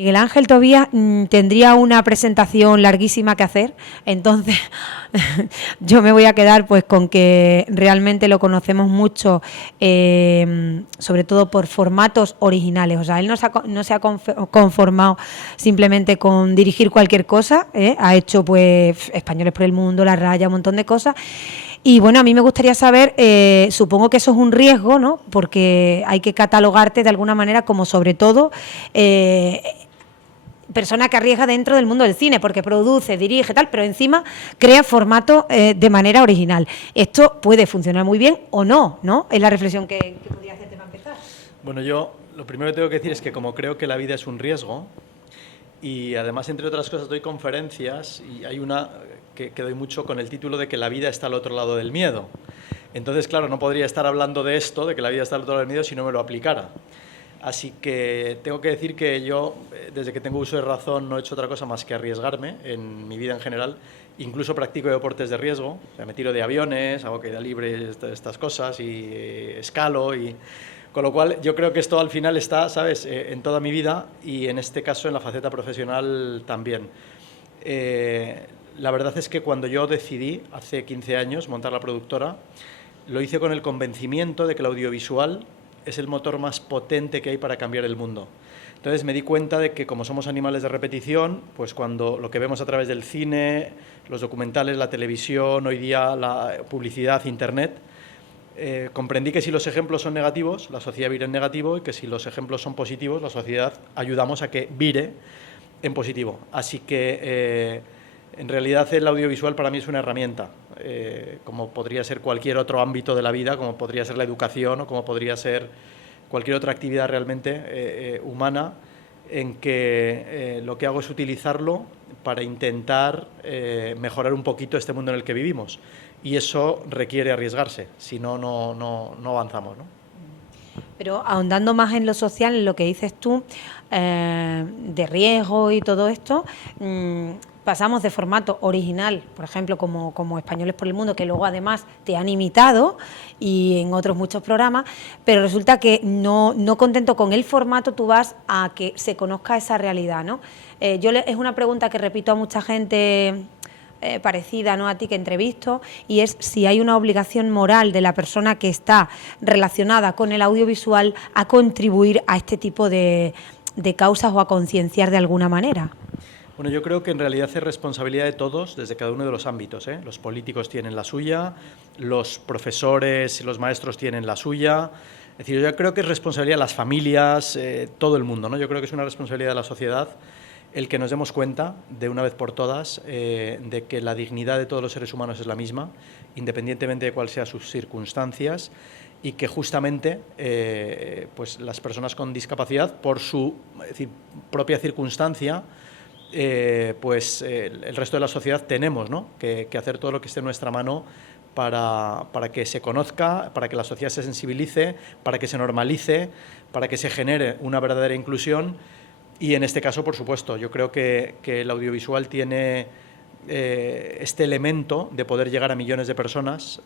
Miguel Ángel Tobías tendría una presentación larguísima que hacer, entonces yo me voy a quedar pues con que realmente lo conocemos mucho, sobre todo por formatos originales. O sea, él no se ha conformado simplemente con dirigir cualquier cosa, ha hecho pues Españoles por el Mundo, La Raya, un montón de cosas. Y bueno, a mí me gustaría saber, supongo que eso es un riesgo, ¿no? Porque hay que catalogarte de alguna manera como sobre todo persona que arriesga dentro del mundo del cine, porque produce, dirige, tal, pero encima crea formato de manera original. Esto puede funcionar muy bien o no, ¿no? Es la reflexión que podría hacerte para empezar. Bueno, yo lo primero que tengo que decir es que como creo que la vida es un riesgo, y además, entre otras cosas, doy conferencias, y hay una que doy mucho con el título de que la vida está al otro lado del miedo. Entonces, claro, no podría estar hablando de esto, de que la vida está al otro lado del miedo, si no me lo aplicara. Así que tengo que decir que yo, desde que tengo uso de razón, no he hecho otra cosa más que arriesgarme en mi vida en general. Incluso practico deportes de riesgo, o sea, me tiro de aviones, hago caída libre, estas cosas, y escalo, y con lo cual yo creo que esto al final está, ¿sabes?, en toda mi vida, y en este caso en la faceta profesional también. La verdad es que cuando yo decidí, hace 15 años, montar la productora, lo hice con el convencimiento de que el audiovisual es el motor más potente que hay para cambiar el mundo. Entonces me di cuenta de que como somos animales de repetición, pues cuando lo que vemos a través del cine, los documentales, la televisión, hoy día la publicidad, internet, comprendí que si los ejemplos son negativos, la sociedad vira en negativo, y que si los ejemplos son positivos, la sociedad ayudamos a que vire en positivo. Así que en realidad el audiovisual para mí es una herramienta, como podría ser cualquier otro ámbito de la vida, como podría ser la educación o como podría ser cualquier otra actividad realmente humana, en que lo que hago es utilizarlo para intentar mejorar un poquito este mundo en el que vivimos. Y eso requiere arriesgarse, si no, no avanzamos, ¿no? Pero ahondando más en lo social, en lo que dices tú, de riesgo y todo esto, pasamos de formato original, por ejemplo, como Españoles por el Mundo, que luego además te han imitado, y en otros muchos programas, pero resulta que no contento con el formato, tú vas a que se conozca esa realidad, ¿no? Es una pregunta que repito a mucha gente parecida, ¿no?, a ti, que entrevisto, y es si hay una obligación moral de la persona que está relacionada con el audiovisual a contribuir a este tipo de causas o a concienciar de alguna manera. Bueno, yo creo que en realidad es responsabilidad de todos desde cada uno de los ámbitos, ¿eh? Los políticos tienen la suya, los profesores y los maestros tienen la suya. Es decir, yo creo que es responsabilidad de las familias, todo el mundo, ¿no? Yo creo que es una responsabilidad de la sociedad el que nos demos cuenta, de una vez por todas, de que la dignidad de todos los seres humanos es la misma, independientemente de cuáles sean sus circunstancias, y que justamente pues las personas con discapacidad, por su propia circunstancia, pues el resto de la sociedad tenemos, ¿no?, que hacer todo lo que esté en nuestra mano para que se conozca, para que la sociedad se sensibilice, para que se normalice, para que se genere una verdadera inclusión. Y en este caso, por supuesto, yo creo que el audiovisual tiene este elemento de poder llegar a millones de personas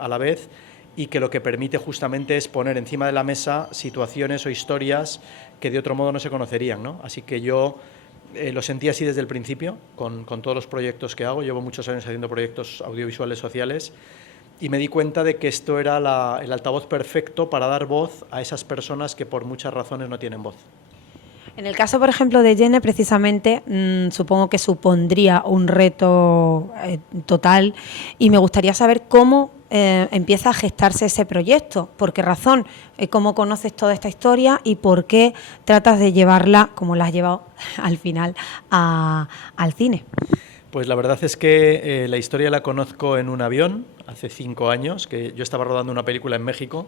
a la vez, y que lo que permite justamente es poner encima de la mesa situaciones o historias que de otro modo no se conocerían, ¿no? Así que yo lo sentí así desde el principio, con todos los proyectos que hago. Llevo muchos años haciendo proyectos audiovisuales sociales, y me di cuenta de que esto era el altavoz perfecto para dar voz a esas personas que por muchas razones no tienen voz. En el caso, por ejemplo, de Yene, precisamente, supongo que supondría un reto total, y me gustaría saber cómo empieza a gestarse ese proyecto, por qué razón, cómo conoces toda esta historia y por qué tratas de llevarla, como la has llevado al final, al cine. Pues la verdad es que la historia la conozco en un avión, hace 5 años, que yo estaba rodando una película en México,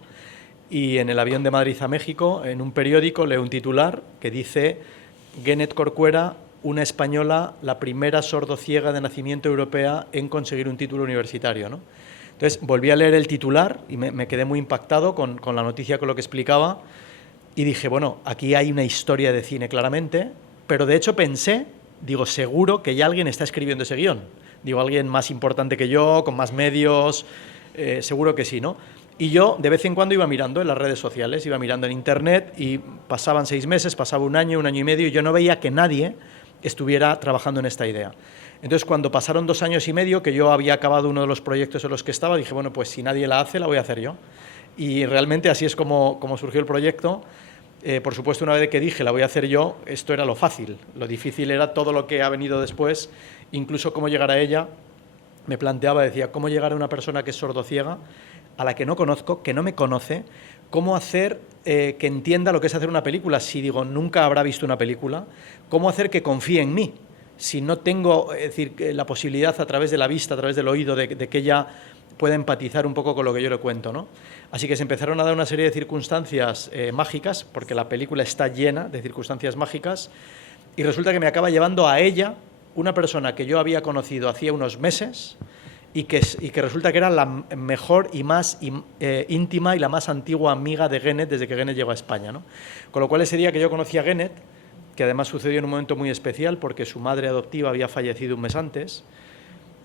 y en el avión de Madrid a México, en un periódico, leo un titular que dice: Genet Corcuera, una española, la primera sordociega de nacimiento europea en conseguir un título universitario, ¿no? Entonces volví a leer el titular y me quedé muy impactado con la noticia, con lo que explicaba, y dije, bueno, aquí hay una historia de cine claramente, pero de hecho pensé, digo, seguro que ya alguien está escribiendo ese guión. Digo, alguien más importante que yo, con más medios, seguro que sí, ¿no? Y yo de vez en cuando iba mirando en las redes sociales, iba mirando en internet y pasaban 6 meses, pasaba un año y medio y yo no veía que nadie estuviera trabajando en esta idea. Entonces, cuando pasaron 2 años y medio, que yo había acabado uno de los proyectos en los que estaba, dije, bueno, pues si nadie la hace, la voy a hacer yo. Y realmente así es como surgió el proyecto. Por supuesto, una vez que dije, la voy a hacer yo, esto era lo fácil. Lo difícil era todo lo que ha venido después, incluso cómo llegar a ella. Me planteaba, decía, cómo llegar a una persona que es sordociega, a la que no conozco, que no me conoce, cómo hacer que entienda lo que es hacer una película, si digo, nunca habrá visto una película, cómo hacer que confíe en mí, si no tengo, es decir, la posibilidad a través de la vista, a través del oído, de que ella pueda empatizar un poco con lo que yo le cuento, ¿no? Así que se empezaron a dar una serie de circunstancias mágicas, porque la película está llena de circunstancias mágicas, y resulta que me acaba llevando a ella, una persona que yo había conocido hacía unos meses, y que resulta que era la mejor y más íntima y la más antigua amiga de Genet desde que Genet llegó a España, ¿no? Con lo cual ese día que yo conocí a Genet, que además sucedió en un momento muy especial porque su madre adoptiva había fallecido un mes antes,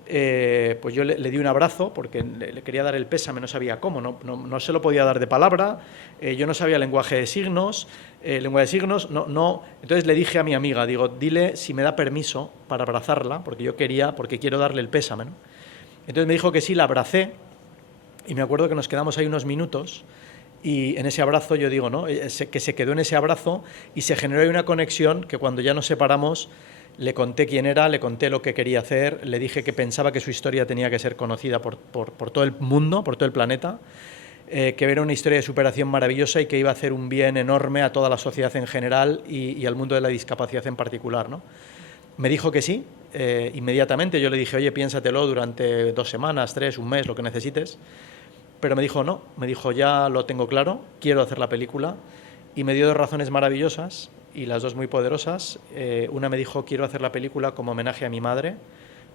pues yo le di un abrazo porque le quería dar el pésame, no sabía cómo, no se lo podía dar de palabra, yo no sabía lenguaje de signos, entonces le dije a mi amiga, digo, dile si me da permiso para abrazarla, porque quiero darle el pésame, ¿no? Entonces me dijo que sí, la abracé y me acuerdo que nos quedamos ahí unos minutos y en ese abrazo yo digo, ¿no? Que se quedó en ese abrazo y se generó ahí una conexión que cuando ya nos separamos le conté quién era, le conté lo que quería hacer, le dije que pensaba que su historia tenía que ser conocida por todo el mundo, por todo el planeta, que era una historia de superación maravillosa y que iba a hacer un bien enorme a toda la sociedad en general y al mundo de la discapacidad en particular, ¿no? Me dijo que sí, inmediatamente. Yo le dije, oye, piénsatelo durante 2 semanas, 3, un mes, lo que necesites. Pero me dijo, no, me dijo, ya lo tengo claro, quiero hacer la película. Y me dio 2 razones maravillosas y las 2 muy poderosas. Una me dijo, quiero hacer la película como homenaje a mi madre,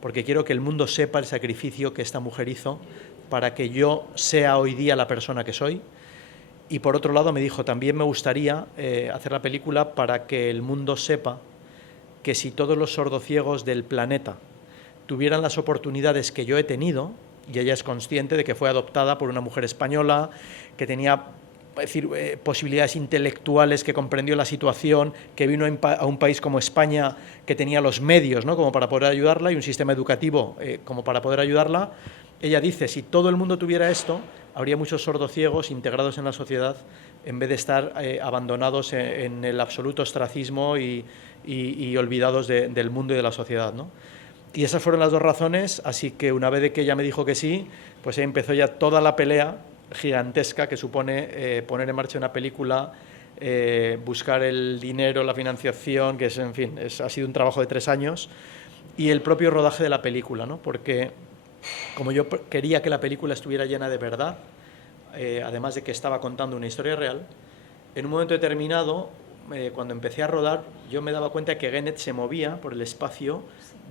porque quiero que el mundo sepa el sacrificio que esta mujer hizo para que yo sea hoy día la persona que soy. Y por otro lado me dijo, también me gustaría hacer la película para que el mundo sepa que si todos los sordociegos del planeta tuvieran las oportunidades que yo he tenido, y ella es consciente de que fue adoptada por una mujer española, que tenía posibilidades intelectuales, que comprendió la situación, que vino a un país como España, que tenía los medios, ¿no?, como para poder ayudarla, y un sistema educativo como para poder ayudarla. Ella dice, si todo el mundo tuviera esto, habría muchos sordociegos integrados en la sociedad, en vez de estar abandonados en el absoluto ostracismo y olvidados del mundo y de la sociedad, ¿no? Y esas fueron las 2 razones, así que una vez de que ella me dijo que sí, pues ahí empezó ya toda la pelea gigantesca que supone poner en marcha una película, buscar el dinero, la financiación, que es, en fin, ha sido un trabajo de 3 años, y el propio rodaje de la película, ¿no? Porque como yo quería que la película estuviera llena de verdad, además de que estaba contando una historia real, en un momento determinado, cuando empecé a rodar, yo me daba cuenta que Genet se movía por el espacio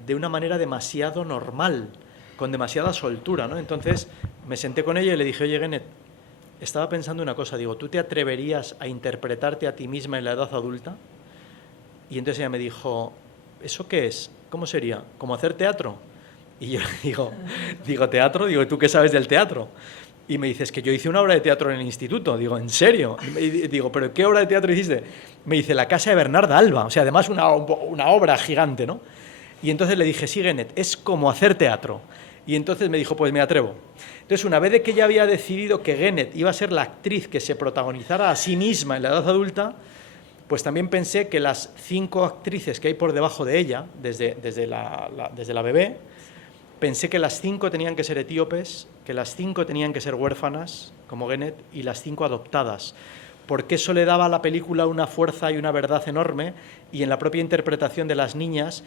de una manera demasiado normal, con demasiada soltura, ¿no? Entonces me senté con ella y le dije, oye, Genet, estaba pensando una cosa, digo, ¿tú te atreverías a interpretarte a ti misma en la edad adulta? Y entonces ella me dijo, ¿eso qué es? ¿Cómo sería? ¿Como hacer teatro? Y yo digo, ¿teatro? Digo, ¿tú qué sabes del teatro? Y me dice, es que yo hice una obra de teatro en el instituto. Digo, ¿en serio? Y digo, ¿pero qué obra de teatro hiciste? Me dice, La casa de Bernarda Alba. O sea, además una obra gigante, ¿no? Y entonces le dije, sí, Genet, es como hacer teatro. Y entonces me dijo, pues me atrevo. Entonces, una vez de que ya había decidido que Genet iba a ser la actriz que se protagonizara a sí misma en la edad adulta, pues también pensé que las 5 actrices que hay por debajo de ella, desde la bebé, pensé que las 5 tenían que ser etíopes, que las 5 tenían que ser huérfanas, como Genet, y las 5 adoptadas, porque eso le daba a la película una fuerza y una verdad enorme, y en la propia interpretación de las niñas,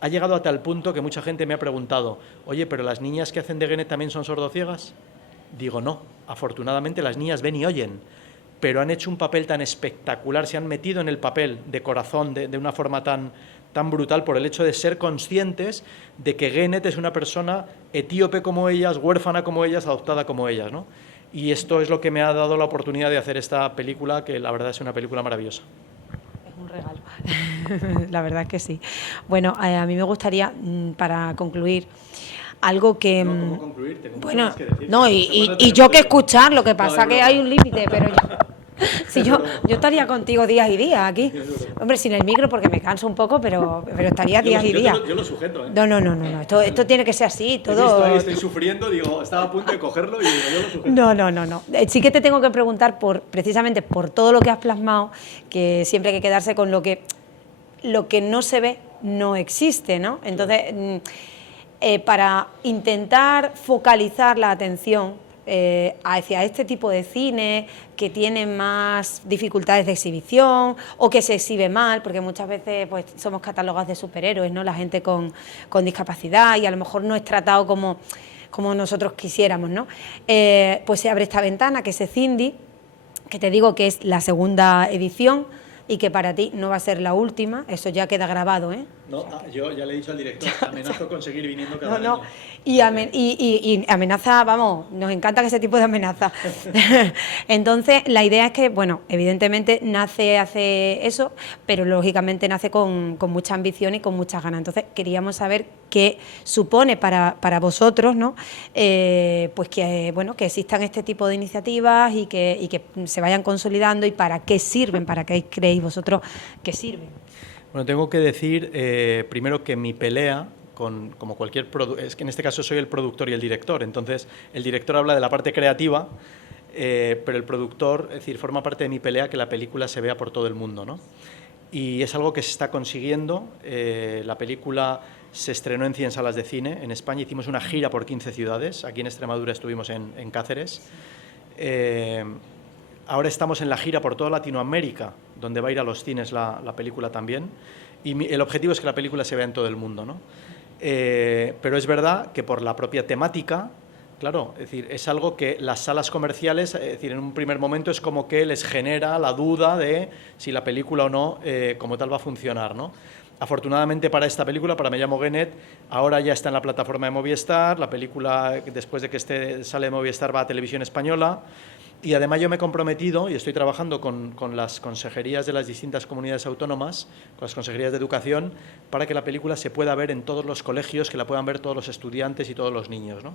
ha llegado a tal punto que mucha gente me ha preguntado, oye, ¿pero las niñas que hacen de Genet también son sordociegas? Digo, no, afortunadamente las niñas ven y oyen, pero han hecho un papel tan espectacular, se han metido en el papel de corazón de una forma tan brutal por el hecho de ser conscientes de que Genet es una persona etíope como ellas, huérfana como ellas, adoptada como ellas, ¿no? Y esto es lo que me ha dado la oportunidad de hacer esta película, que la verdad es una película maravillosa. Es un regalo, la verdad es que sí. Bueno, a mí me gustaría, para concluir, algo que... No, ¿cómo concluir? Tengo mucho bueno, más que decir. no, y yo que escuchar, lo que pasa que hay un límite, pero si yo estaría contigo días y días aquí. Hombre, sin el micro porque me canso un poco, pero estaría días y días. Yo lo sujeto, ¿eh? No, esto tiene que ser así, He todo... visto ahí, estoy sufriendo, digo, estaba a punto de cogerlo y digo, yo lo sujeto. No. Sí que te tengo que preguntar precisamente por todo lo que has plasmado, que siempre hay que quedarse con lo que no se ve no existe, ¿no? Entonces, para intentar focalizar la atención hacia este tipo de cine que tiene más dificultades de exhibición o que se exhibe mal, porque muchas veces pues somos catalogados de superhéroes, ¿no? La gente con discapacidad y a lo mejor no es tratado como nosotros quisiéramos, ¿no? Pues se abre esta ventana que es Cindy, que te digo que es la segunda edición y que para ti no va a ser la última, eso ya queda grabado, ¿eh? No, yo ya le he dicho al director, amenazo con seguir viniendo cada año. Y amenaza, vamos, nos encanta ese tipo de amenaza. Entonces, la idea es que, bueno, evidentemente hace eso, pero lógicamente nace con mucha ambición y con muchas ganas. Entonces, queríamos saber qué supone para vosotros, ¿no? Pues que, bueno, que existan este tipo de iniciativas y que se vayan consolidando y para qué sirven, para qué creéis vosotros que sirven. Bueno, tengo que decir primero que mi pelea, como cualquier es que en este caso soy el productor y el director, entonces el director habla de la parte creativa, pero el productor, es decir, forma parte de mi pelea que la película se vea por todo el mundo, ¿no? Y es algo que se está consiguiendo. La película se estrenó en 100 salas de cine en España, hicimos una gira por 15 ciudades, aquí en Extremadura estuvimos en Cáceres. Ahora estamos en la gira por toda Latinoamérica, donde va a ir a los cines la película también. Y el objetivo es que la película se vea en todo el mundo, ¿no? Pero es verdad que por la propia temática, claro, es decir, es algo que las salas comerciales, es decir, en un primer momento es como que les genera la duda de si la película o no, como tal, va a funcionar, ¿no? Afortunadamente para esta película, para Me llamo Genet, ahora ya está en la plataforma de Movistar, la película, después de que sale de Movistar, va a Televisión Española. Y además yo me he comprometido y estoy trabajando con las consejerías de las distintas comunidades autónomas, con las consejerías de educación, para que la película se pueda ver en todos los colegios, que la puedan ver todos los estudiantes y todos los niños, ¿no?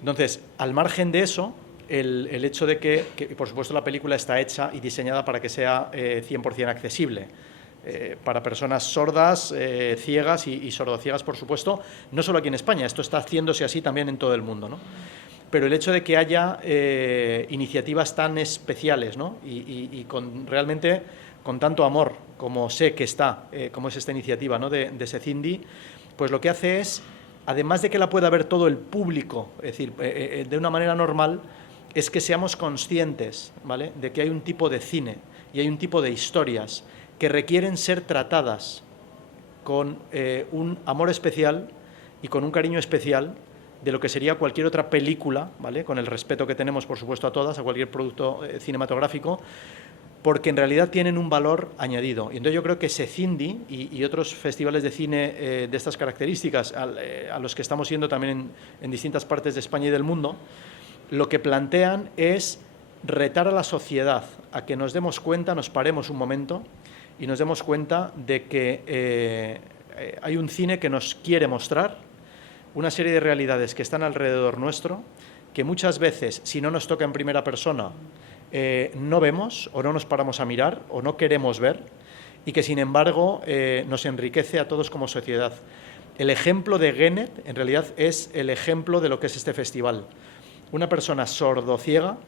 Entonces, al margen de eso, el hecho de que, por supuesto, la película está hecha y diseñada para que sea 100% accesible. Para personas sordas, ciegas y sordociegas, por supuesto, no solo aquí en España, esto está haciéndose así también en todo el mundo, ¿no? Pero el hecho de que haya iniciativas tan especiales, ¿no? y realmente con tanto amor como sé que está, como es esta iniciativa, ¿no? de Secindi, pues lo que hace es, además de que la pueda ver todo el público, es decir, de una manera normal, es que seamos conscientes, ¿vale?, de que hay un tipo de cine y hay un tipo de historias que requieren ser tratadas con un amor especial y con un cariño especial de lo que sería cualquier otra película, ¿vale?, con el respeto que tenemos, por supuesto, a todas, a cualquier producto cinematográfico, porque en realidad tienen un valor añadido. Y entonces yo creo que Secindi y otros festivales de cine de estas características, a los que estamos yendo también en distintas partes de España y del mundo, lo que plantean es retar a la sociedad a que nos demos cuenta, nos paremos un momento y nos demos cuenta de que hay un cine que nos quiere mostrar una serie de realidades que están alrededor nuestro, que muchas veces, si no nos toca en primera persona, no vemos o no nos paramos a mirar o no queremos ver, y que sin embargo nos enriquece a todos como sociedad. El ejemplo de Genet en realidad es el ejemplo de lo que es este festival. Una persona sordociega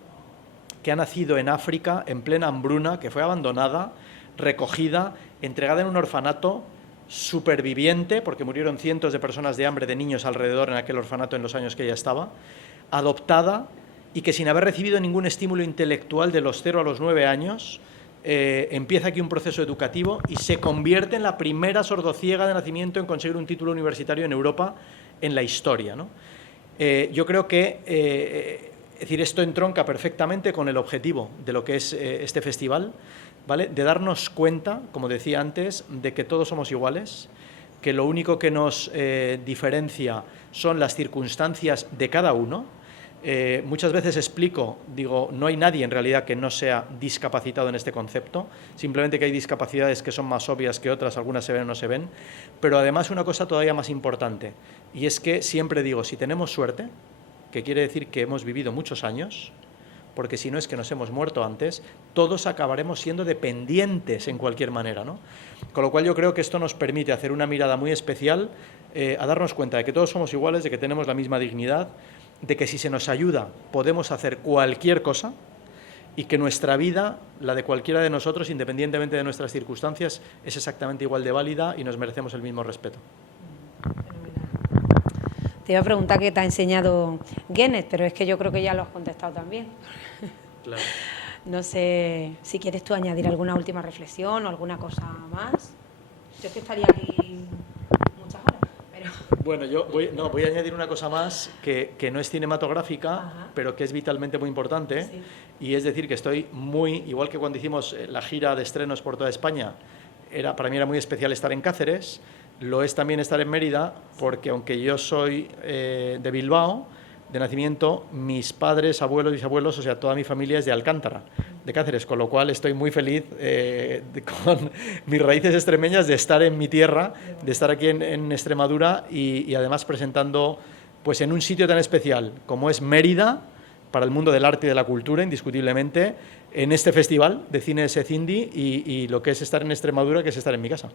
que ha nacido en África en plena hambruna, que fue abandonada, recogida, entregada en un orfanato, superviviente, porque murieron cientos de personas de hambre, de niños alrededor en aquel orfanato en los años que ella estaba, adoptada, y que sin haber recibido ningún estímulo intelectual de los 0 a los 9 años, empieza aquí un proceso educativo y se convierte en la primera sordociega de nacimiento en conseguir un título universitario en Europa en la historia, ¿no? Yo creo que es decir, esto entronca perfectamente con el objetivo de lo que es este festival, ¿vale?, de darnos cuenta, como decía antes, de que todos somos iguales, que lo único que nos diferencia son las circunstancias de cada uno, Muchas veces explico, digo, no hay nadie en realidad que no sea discapacitado en este concepto, simplemente que hay discapacidades que son más obvias que otras, algunas se ven o no se ven, pero además una cosa todavía más importante, y es que siempre digo, si tenemos suerte, que quiere decir que hemos vivido muchos años, porque si no es que nos hemos muerto antes, todos acabaremos siendo dependientes en cualquier manera, ¿no? Con lo cual yo creo que esto nos permite hacer una mirada muy especial, a darnos cuenta de que todos somos iguales, de que tenemos la misma dignidad, de que si se nos ayuda podemos hacer cualquier cosa y que nuestra vida, la de cualquiera de nosotros, independientemente de nuestras circunstancias, es exactamente igual de válida y nos merecemos el mismo respeto. Te iba a preguntar qué te ha enseñado Guinness, pero es que yo creo que ya lo has contestado también. Claro. No sé si quieres tú añadir alguna última reflexión o alguna cosa más. Yo es que estaría aquí muchas horas, pero... Bueno, yo voy a añadir una cosa más que no es cinematográfica, Ajá. pero que es vitalmente muy importante, Sí. y es decir que estoy muy, igual que cuando hicimos la gira de estrenos por toda España, para mí era muy especial estar en Cáceres, lo es también estar en Mérida, porque aunque yo soy de Bilbao, de nacimiento, mis padres, abuelos, bisabuelos, o sea, toda mi familia es de Alcántara, de Cáceres, con lo cual estoy muy feliz con mis raíces extremeñas de estar en mi tierra, de estar aquí en Extremadura y además presentando pues en un sitio tan especial como es Mérida, para el mundo del arte y de la cultura, indiscutiblemente, en este festival de cine SECINDI y lo que es estar en Extremadura, que es estar en mi casa.